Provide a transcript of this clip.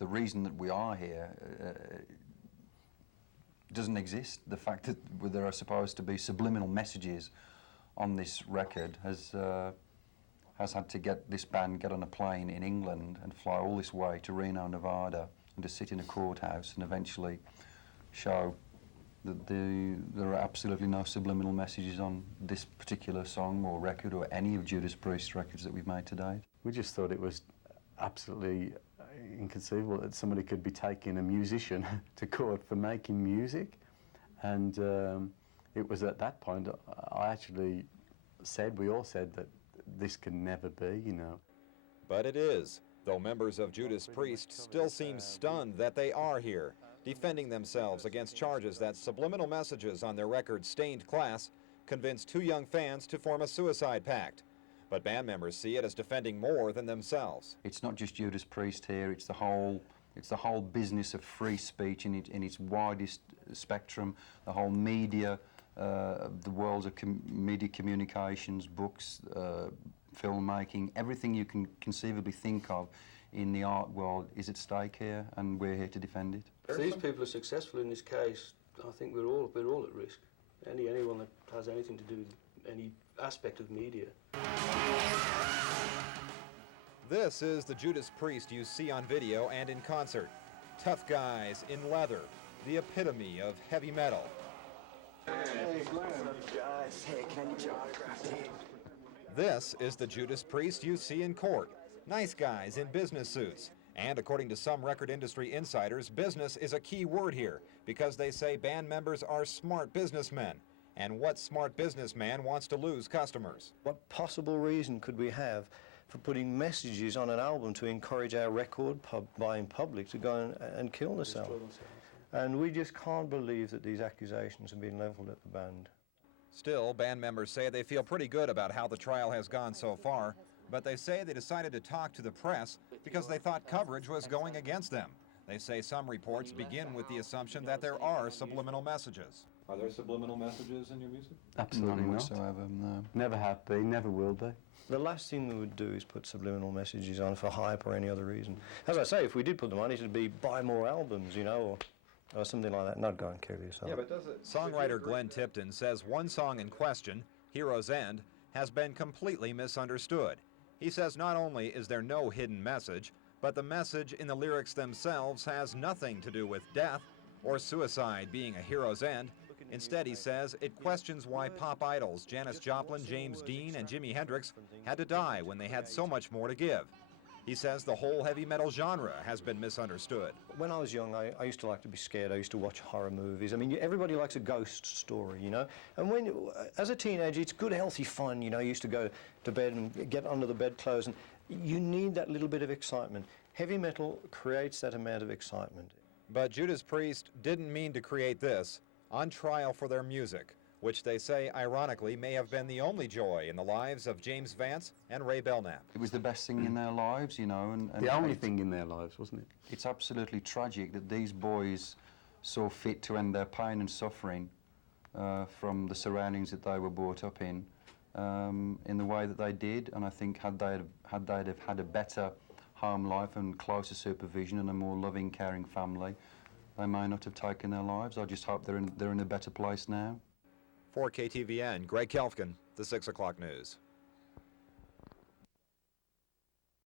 the reason that we are here doesn't exist. The fact that there are supposed to be subliminal messages on this record has had to get this band get on a plane in England and fly all this way to Reno, Nevada, and to sit in a courthouse and eventually show that there are absolutely no subliminal messages on this particular song or record or any of Judas Priest's records that we've made to date. We just thought it was absolutely inconceivable that somebody could be taking a musician to court for making music, and it was at that point I actually said, we all said, that this can never be, you know. But it is, though members of Judas Priest still seem stunned that they are here, defending themselves against charges that subliminal messages on their record Stained Class convinced two young fans to form a suicide pact. But band members see it as defending more than themselves. It's not just Judas Priest here, it's the whole business of free speech in its widest spectrum, the whole media, the worlds of media communications, books, filmmaking, everything you can conceivably think of in the art world is at stake here, and we're here to defend it. If these people are successful in this case, I think we're all at risk. Anyone that has anything to do with any aspect of media. This is the Judas Priest you see on video and in concert. Tough guys in leather, the epitome of heavy metal. Hey, Glenn. Guys, hey, can I get your autograph, dude? This is the Judas Priest you see in court. Nice guys in business suits. And according to some record industry insiders, business is a key word here because they say band members are smart businessmen. And what smart businessman wants to lose customers? What possible reason could we have for putting messages on an album to encourage our record buying public to go and kill themselves? And we just can't believe that these accusations have been leveled at the band. Still, band members say they feel pretty good about how the trial has gone so far, but they say they decided to talk to the press because they thought coverage was going against them. They say some reports begin with the assumption that there are subliminal messages. Are there subliminal messages in your music? Absolutely None not. whatsoever, no. Never have been, never will be. The last thing we would do is put subliminal messages on for hype or any other reason. As I say, if we did put them on, it would be buy more albums, you know, or something like that, not go and kill yourself. Yeah, but does it... Songwriter Glenn Tipton says one song in question, Hero's End, has been completely misunderstood. He says not only is there no hidden message, but the message in the lyrics themselves has nothing to do with death or suicide being a hero's end. Instead, he says, it questions why pop idols Janis Joplin, James Dean, and Jimi Hendrix had to die when they had so much more to give. He says the whole heavy metal genre has been misunderstood. When I was young, I used to like to be scared. I used to watch horror movies. I mean, everybody likes a ghost story, you know? And when, as a teenager, it's good, healthy fun, you know? You used to go to bed and get under the bedclothes, and you need that little bit of excitement. Heavy metal creates that amount of excitement. But Judas Priest didn't mean to create this, on trial for their music, which they say, ironically, may have been the only joy in the lives of James Vance and Ray Belknap. It was the best thing in their lives, you know. And The only thing in their lives, wasn't it? It's absolutely tragic that these boys saw fit to end their pain and suffering from the surroundings that they were brought up in the way that they did. And I think had they have had a better home life and closer supervision and a more loving, caring family, they may not have taken their lives. I just hope they're in a better place now. For KTVN, Greg Kelfkin, the 6 o'clock news.